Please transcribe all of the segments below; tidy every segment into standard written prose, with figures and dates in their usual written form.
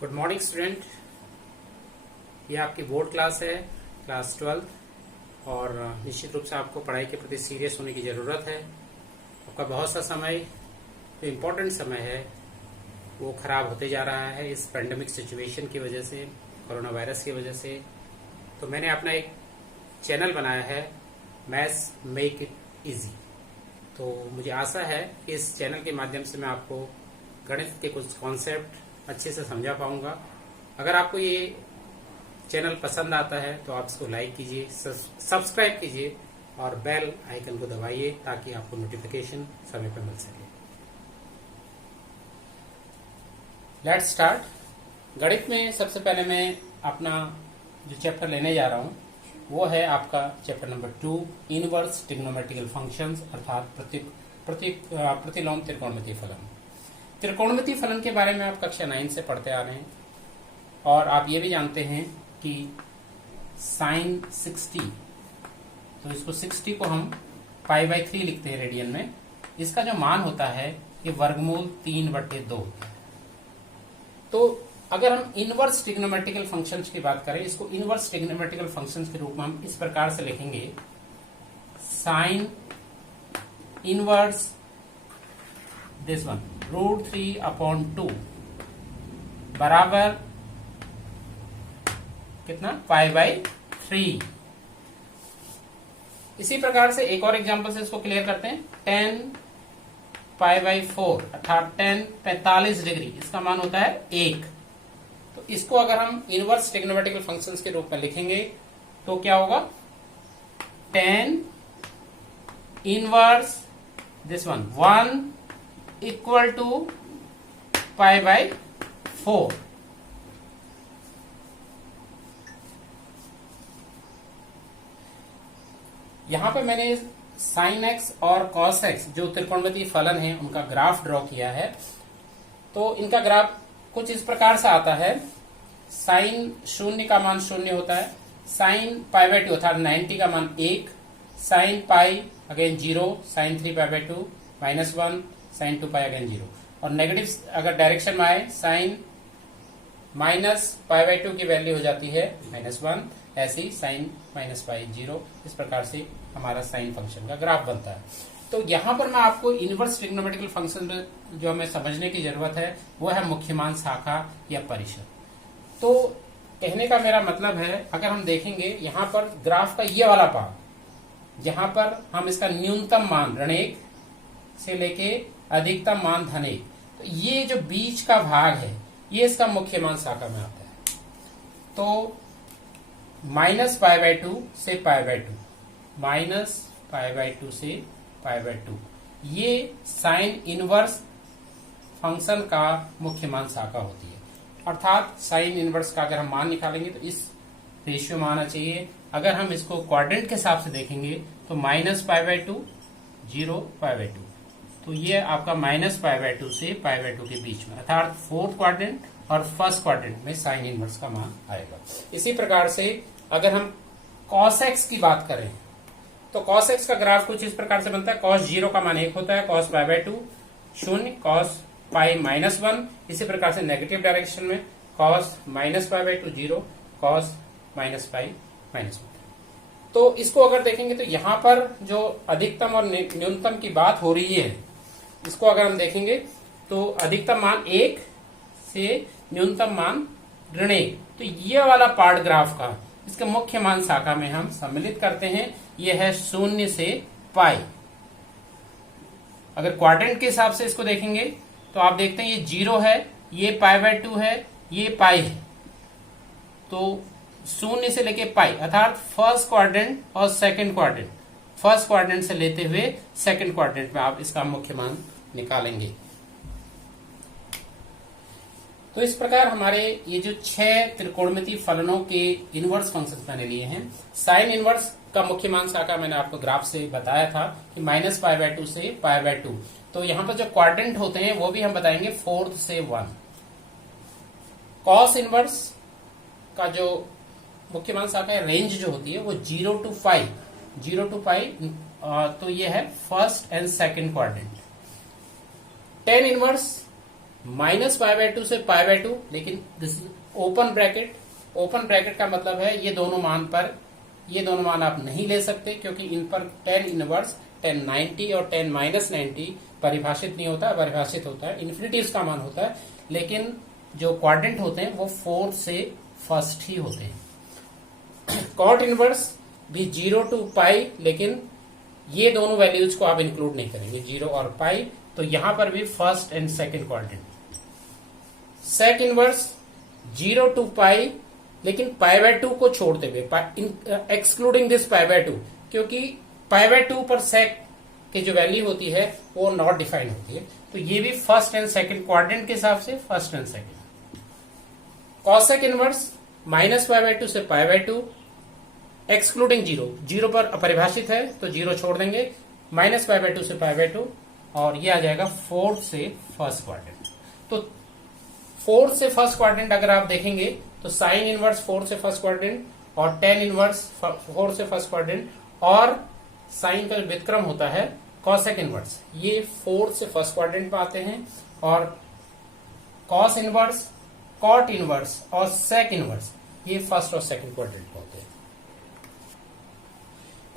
Good morning student. ये आपकी board class है, क्लास 12, और निश्चित रूप से आपको पढ़ाई के प्रति सीरियस होने की ज़रूरत है। आपका बहुत सा समय, जो इम्पोर्टेंट समय है, वो खराब होते जा रहा है इस पेंडेमिक सिचुएशन की वजह से, कोरोना वायरस की वजह से। तो मैंने अपना एक चैनल बनाया है, मैथ्स मेक इट इजी। तो मुझे आशा है कि इस चैनल के माध्यम से मैं आपको गणित के कुछ कॉन्सेप्ट अच्छे से समझा पाऊंगा। अगर आपको ये चैनल पसंद आता है तो आप इसको लाइक कीजिए, सब्सक्राइब कीजिए और बेल आइकन को दबाइए ताकि आपको नोटिफिकेशन समय पर मिल सके। Let's start. गणित में सबसे पहले मैं अपना जो चैप्टर लेने जा रहा हूं वो है आपका chapter number 2, inverse trigonometrical functions, अर्थात प्रतिलोम त्रिकोणमितीय फलन। त्रिकोणमितीय फलन के बारे में आप कक्षा 9 से पढ़ते आ रहे हैं और आप ये भी जानते हैं कि साइन 60, तो इसको 60 को हम π/3 लिखते हैं रेडियन में। इसका जो मान होता है ये वर्गमूल 3/2 होता है। तो अगर हम इनवर्स ट्रिग्नोमेट्रिकल फंक्शंस की बात करें, इसको इनवर्स ट्रिग्नोमेट्रिकल फंक्शंस के रूप में हम इस प्रकार से लिखेंगे, साइन इनवर्स दिस वन √3/2 बराबर कितना, π/3। इसी प्रकार से एक और एग्जांपल से इसको क्लियर करते हैं, 10 π/4 अर्थात 10 45 डिग्री, इसका मान होता है 1। तो इसको अगर हम इनवर्स ट्रिग्नोमेट्रिकल फंक्शंस के रूप में लिखेंगे तो क्या होगा, 10 inverse this one 1 equal to π/4। यहां पे मैंने साइन एक्स और कॉस एक्स जो त्रिकोणमितीय फलन है उनका ग्राफ ड्रॉ किया है। तो इनका ग्राफ कुछ इस प्रकार से आता है, साइन 0 का मान 0 होता है, साइन π/2 अर्थात 90 का मान 1, sine pi again 0, sine 3π/2 -1, sine 2π again 0। और नेगेटिव अगर डायरेक्शन में आए, साइन -π/2 की वैल्यू हो जाती है -1, ऐसे ही साइन -π 0। इस प्रकार से हमारा साइन फंक्शन का ग्राफ बनता है। तो यहां पर मैं आपको इनवर्स ट्रिग्नोमेट्रिकल फंक्शन जो हमें समझने की जरूरत है वो है मुख्य मान, शाखा या परिशद। तो कहने का मेरा मतलब है, अगर हम देखेंगे यहां पर ग्राफ का ये वाला पार्ट, जहां पर हम इसका न्यूनतम मान ऋण1 से लेके अधिकतम मान धन1, तो ये जो बीच का भाग है ये इसका मुख्य मान शाखा में आता है। तो -π/2 से π/2, -π/2 से π/2, ये साइन इनवर्स फंक्शन का मुख्य मान शाखा होती है। अर्थात साइन इनवर्स का अगर हम मान निकालेंगे तो इस रेशियो में आना चाहिए। अगर हम इसको क्वाड्रेंट के हिसाब से देखेंगे तो -π/2 0 π/2, तो ये आपका -π/2 से π/2 के बीच में, अर्थात फोर्थ क्वाड्रेंट और फर्स्ट क्वाड्रेंट में साइन इनवर्स का मान आएगा। इसी प्रकार से अगर हम cos x की बात करें तो cos x का ग्राफ कुछ इस प्रकार से बनता है, cos 0 का मान 1 होता है, cos π/2 0, cos पाई -1। इसी प्रकार से नेगेटिव डायरेक्शन में cos -π/2 0, cos -π -1। तो इसको अगर देखेंगे तो यहाँ पर जो अधिकतम और न्यूनतम की बात हो रही है, इसको अगर हम देखेंगे तो अधिकतम मान 1 से न्यूनतम मान ऋण1, तो ये वाला पार्ट ग्राफ का इसके मुख्य मान शाखा में हम सम्मिलित करते हैं। ये है 0 से π। अगर क्वाड्रेंट के हिसाब से इसको देखेंगे तो आप देखते हैं ये 0 है, ये π/2 है, ये π है। तो 0 से लेके π अर्थात फर्स्ट क्वाड्रेंट और सेकंड क्वाड्रेंट, फर्स्ट क्वाड्रेंट से लेते हुए सेकंड क्वाड्रेंट में आप इसका मुख्य मान निकालेंगे। तो इस प्रकार हमारे ये जो 6 त्रिकोणमितीय फलनों के इनवर्स फंक्शंस मैंने लिए हैं। साइन इनवर्स का मुख्य मान शाखा मैंने आपको ग्राफ से बताया था कि -π/2 से π/2। तो यहाँ पर जो क्वाड्रेंट होते हैं वो भी हम बताएंगे 4 से 1। कॉस इनवर्स का जो मुख्य मान शाखा है, रेंज जो होती है वो 0 to π, तो ये है first and second quadrant. Tan inverse minus pi by to से पाई बाय टू, लेकिन this open bracket, open bracket का मतलब है ये दोनों मान आप नहीं ले सकते, क्योंकि इन पर टेन इनवर्स 1090 और 10 माइनस 90 परिभाषित नहीं होता है, परिभाषित होता है इन्फिनिटीज का मान होता है, लेकिन जो क्वाड्रेंट होते हैं वो फोर्थ से फर्स्ट ही होते हैं। कॉट इनवर्स भी 0 to पाई, लेकिन ये दोनों वैल्यूज को आप इंक्लूड नहीं करेंगे, 0 और पाई, तो यहां पर भी first and second quadrant. Sec inverse 0 to pi, लेकिन पाई बाय टू को छोड़ते हुए, excluding this pi by two, क्योंकि पाई बाय टू पर सेक की जो वैल्यू होती है वो नॉट डिफाइन होती है, तो ये भी फर्स्ट एंड सेकंड क्वाड्रेंट के हिसाब से first and second. Cosec inverse minus pi by to से पाई बाय टू, एक्सक्लूडिंग 0 पर अपरिभाषित है तो 0 छोड़ देंगे, माइनस पाई बाय टू से पाई बाय टू, और ये आ जाएगा फोर्थ से फर्स्ट क्वाड्रेंट। तो फोर्थ से फर्स्ट क्वाड्रेंट अगर आप देखेंगे तो साइन इनवर्स फोर्थ से फर्स्ट क्वाड्रेंट और टेन इनवर्स फोर्थ से फर्स्ट क्वाड्रेंट, और साइन का जो व्युत्क्रम होता है कॉसेक इनवर्स, ये फोर्थ से फर्स्ट क्वाड्रेंट में आते हैं, और कॉस इनवर्स, कॉट इनवर्स और सेक इनवर्स ये फर्स्ट और सेकंड क्वाड्रेंट में होते हैं।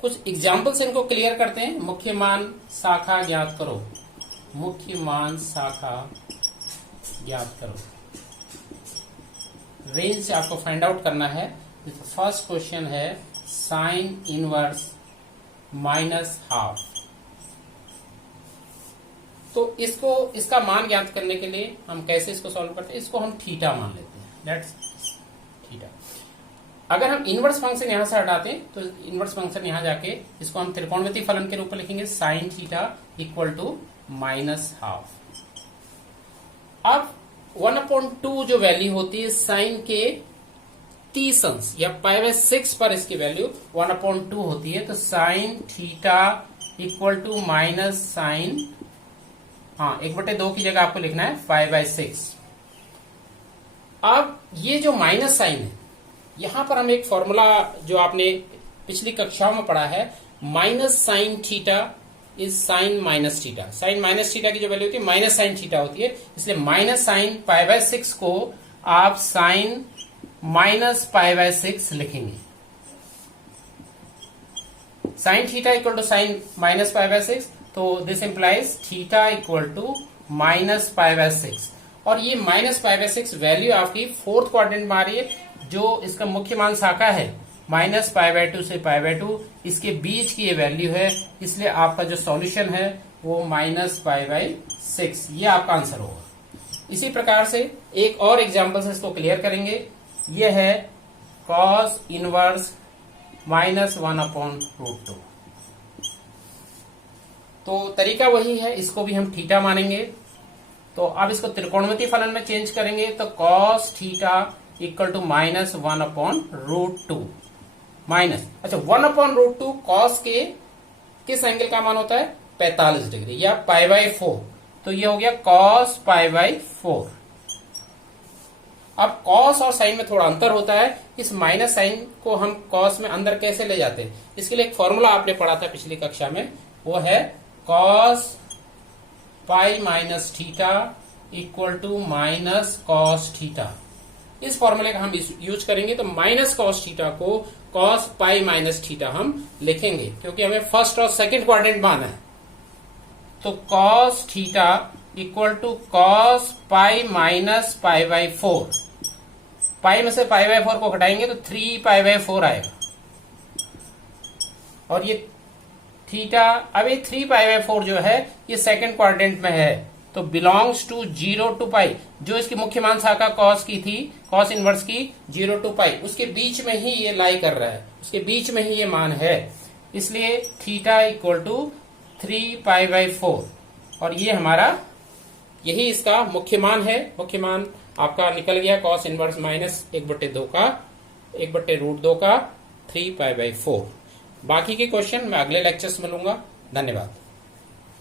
कुछ एग्जाम्पल्स इनको क्लियर करते हैं। मुख्य मान शाखा ज्ञात करो, मुख्य मान शाखा ज्ञात करो, रेंज आपको फाइंड आउट करना है। फर्स्ट क्वेश्चन है साइन इनवर्स माइनस हाफ, तो इसका मान ज्ञात करने के लिए हम कैसे इसको सॉल्व करते हैं, इसको हम थीटा मान लेते हैं, दैट्स थीटा। अगर हम इनवर्स फंक्शन यहां से हटाते हैं तो इनवर्स फंक्शन यहां जाके इसको हम त्रिकोणमितीय फलन के रूप में लिखेंगे, sine theta equal to minus half. अब 1/2 जो वैल्यू होती है साइन के 30 अंश या पाई बाय 6 पर इसकी वैल्यू 1/2 होती है, तो sine theta equal to minus sine, 1/2 की जगह आपको लिखना है पाई बाय 6। अब ये जो माइनस साइन है, यहां पर हम एक फॉर्मूला जो आपने पिछली कक्षाओं में पढ़ा है, minus sine theta is sine minus theta. Sine minus theta की जो वैल्यू होती है माइनस साइन थीटा होती है, इसलिए माइनस साइन पाई बाय 6 को आप साइन माइनस पाई बाय 6 लिखेंगे। Sine theta equal to sine minus pi by 6, तो this implies theta equal to minus pi by 6, और ये माइनस पाई बाय 6 वैल्यू आपकी फोर्थ क्वाड्रेंट में आ रही है, जो इसका मुख्य मान शाखा है माइनस पाई बाय 2 से पाई बाय 2, इसके बीच की ये वैल्यू है, इसलिए आपका जो सॉल्यूशन है वो माइनस पाई बाय 6, ये आपका आंसर होगा। इसी प्रकार से एक और एग्जाम्पल से इसको क्लियर करेंगे, ये है कॉस इनवर्स माइनस 1/√2। तो तरीका वही है, इसको भी हम थीटा मानेंगे। तो अब इसको त्रिकोणमितीय फलन में चेंज करेंगे, तो cos theta equal to minus 1/√2 minus, अच्छा 1/√2 कॉस के किस एंगल का मान होता है 45 डिग्री या पाई बाय 4, तो ये हो गया कॉस पाई बाय 4। अब कॉस और साइन में थोड़ा अंतर होता है, इस माइनस साइन को हम कॉस में अंदर कैसे ले जाते हैं, इसके लिए एक फॉर्मूला आपने पढ़ा था पिछली कक्षा में, वो है cos pi minus theta equal to minus cos theta. इस फॉर्मूले का हम यूज करेंगे, तो माइनस कॉस थीटा को कॉस पाई माइनस थीटा हम लिखेंगे, क्योंकि हमें फर्स्ट और सेकंड क्वाड्रेंट माना है। तो cos theta equal to cos pi minus pi by 4, pi में से पाई बाय 4 को घटाएंगे तो 3 पाई बाय 4 आएगा, और ये थीटा, अब ये 3 पाई बाय 4 जो है ये सेकंड क्वाड्रेंट में है, तो बिलोंग्स टू 0 to पाई, जो इसकी मुख्य मान शाखा कॉस की थी, कॉस इनवर्स की 0 to पाई, उसके बीच में ही ये लाई कर रहा है, उसके बीच में ही ये मान है, इसलिए theta equal to 3 pi by 4, और ये हमारा यही इसका मुख्य मान है। मुख्य मान आपका निकल गया कॉस इनवर्स माइनस 1/2 का 1/√2 का 3 पाई बाय 4। बाकी के क्वेश्चन मैं अगले लेक्चर्स में लूंगा। धन्यवाद।